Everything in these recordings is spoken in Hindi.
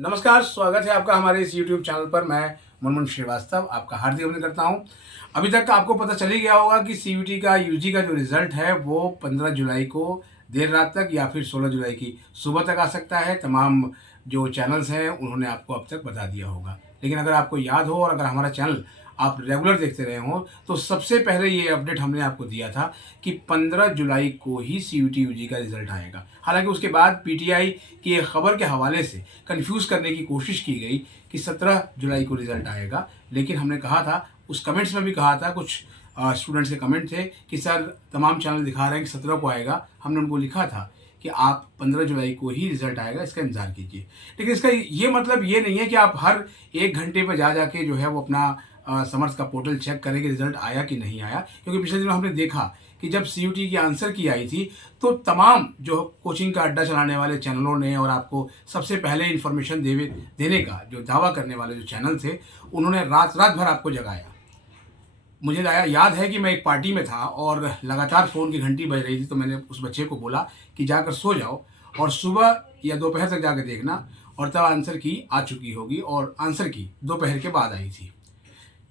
नमस्कार, स्वागत है आपका हमारे इस YouTube चैनल पर। मैं मुनमुन श्रीवास्तव आपका हार्दिक अभिनंदन करता हूं। अभी तक आपको पता चल ही गया होगा कि सीयूटी का यूजी का जो रिज़ल्ट है वो 15 जुलाई को देर रात तक या फिर 16 जुलाई की सुबह तक आ सकता है। तमाम जो चैनल्स हैं उन्होंने आपको अब तक बता दिया होगा। लेकिन अगर आपको याद हो और अगर हमारा चैनल आप रेगुलर देखते रहे हों तो सबसे पहले ये अपडेट हमने आपको दिया था कि 15 जुलाई को ही सीयूटी यूजी का रिज़ल्ट आएगा। हालांकि उसके बाद पीटीआई की एक खबर के हवाले से कंफ्यूज करने की कोशिश की गई कि 17 जुलाई को रिज़ल्ट आएगा। लेकिन हमने कहा था, उस कमेंट्स में भी कहा था, कुछ स्टूडेंट्स के कमेंट थे कि सर तमाम चैनल दिखा रहे हैं कि 17 को आएगा। हमने उनको लिखा था कि आप 15 जुलाई को ही रिज़ल्ट आएगा, इसका इंतज़ार कीजिए। लेकिन इसका ये मतलब ये नहीं है कि आप हर 1 घंटे पर जा के जो है वो अपना समर्थ का पोर्टल चेक करें कि रिज़ल्ट आया कि नहीं आया। क्योंकि पिछले दिनों हमने देखा कि जब सीयूटी की आंसर की आई थी तो तमाम जो कोचिंग का अड्डा चलाने वाले चैनलों ने और आपको सबसे पहले इन्फॉर्मेशन देने का जो दावा करने वाले जो चैनल थे, उन्होंने रात भर आपको जगाया। मुझे याद है कि मैं एक पार्टी में था और लगातार फ़ोन की घंटी बज रही थी, तो मैंने उस बच्चे को बोला कि जाकर सो जाओ और सुबह या दोपहर तक जाकर देखना, और तब आंसर की आ चुकी होगी। और आंसर की दोपहर के बाद आई थी।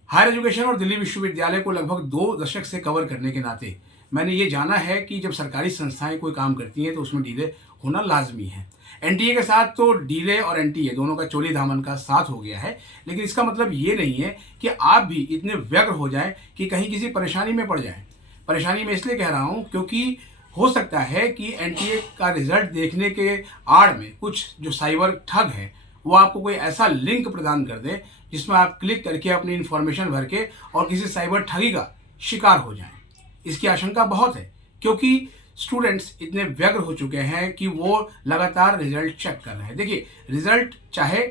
हायर एजुकेशन और दिल्ली विश्वविद्यालय को लगभग 2 दशक से कवर करने के नाते मैंने ये जाना है कि जब सरकारी संस्थाएं कोई काम करती हैं तो उसमें डीले होना लाजमी है। एनटीए के साथ तो डीले और एनटीए दोनों का चोली दामन का साथ हो गया है। लेकिन इसका मतलब ये नहीं है कि आप भी इतने व्यग्र हो जाएं कि कहीं किसी परेशानी में पड़ जाएं। परेशानी में इसलिए कह रहा हूँ क्योंकि हो सकता है कि एनटीए का रिजल्ट देखने के आड़ में कुछ जो साइबर ठग हैं वो आपको कोई ऐसा लिंक प्रदान कर दे जिसमें आप क्लिक करके अपनी इन्फॉर्मेशन भर के और किसी साइबर ठगी का शिकार हो जाएं। इसकी आशंका बहुत है क्योंकि स्टूडेंट्स इतने व्यग्र हो चुके हैं कि वो लगातार रिजल्ट चेक कर रहे हैं। देखिए, रिजल्ट चाहे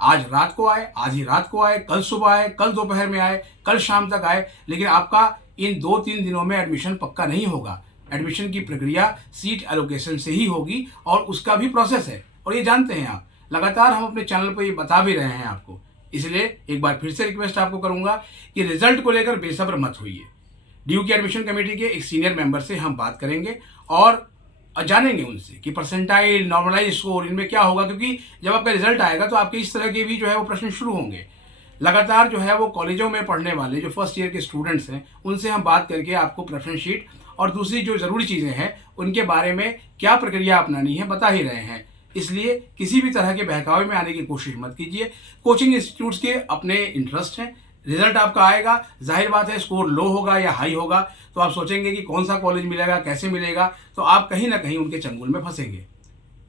आज रात को आए, आज ही रात को आए, कल सुबह आए, कल दोपहर में आए, कल शाम तक आए, लेकिन आपका इन 2-3 दिनों में एडमिशन पक्का नहीं होगा। एडमिशन की प्रक्रिया सीट एलोकेशन से ही होगी और उसका भी प्रोसेस है, और ये जानते हैं आप। लगातार हम अपने चैनल पर ये बता भी रहे हैं आपको। इसलिए एक बार फिर से रिक्वेस्ट आपको करूंगा कि रिजल्ट को लेकर बेसब्र मत होइए। ड्यू की एडमिशन कमेटी के एक सीनियर मेंबर से हम बात करेंगे और जानेंगे उनसे कि परसेंटाइल, नॉर्मलाइज स्कोर, इनमें क्या होगा। क्योंकि जब आपका रिजल्ट आएगा तो आपके इस तरह के भी जो है वो प्रश्न शुरू होंगे। लगातार जो है वो कॉलेजों में पढ़ने वाले जो फर्स्ट ईयर के स्टूडेंट्स हैं उनसे हम बात करके आपको प्रेफरेंस शीट और दूसरी जो ज़रूरी चीज़ें हैं उनके बारे में क्या प्रक्रिया अपनानी है बता ही रहे हैं। इसलिए किसी भी तरह के बहकावे में आने की कोशिश मत कीजिए। कोचिंग इंस्टीट्यूट्स के अपने इंटरेस्ट हैं। रिजल्ट आपका आएगा, जाहिर बात है स्कोर लो होगा या हाई होगा तो आप सोचेंगे कि कौन सा कॉलेज मिलेगा, कैसे मिलेगा, तो आप कहीं ना कहीं उनके चंगुल में फंसेंगे।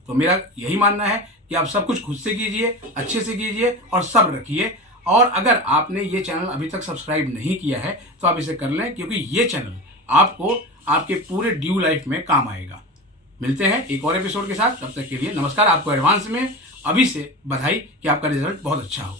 तो मेरा यही मानना है कि आप सब कुछ खुद से कीजिए, अच्छे से कीजिए और सब्र रखिए। और अगर आपने ये चैनल अभी तक सब्सक्राइब नहीं किया है तो आप इसे कर लें, क्योंकि ये चैनल आपको आपके पूरे ड्यू लाइफ में काम आएगा। मिलते हैं एक और एपिसोड के साथ, तब तक के लिए नमस्कार। आपको एडवांस में अभी से बधाई कि आपका रिजल्ट बहुत अच्छा हो।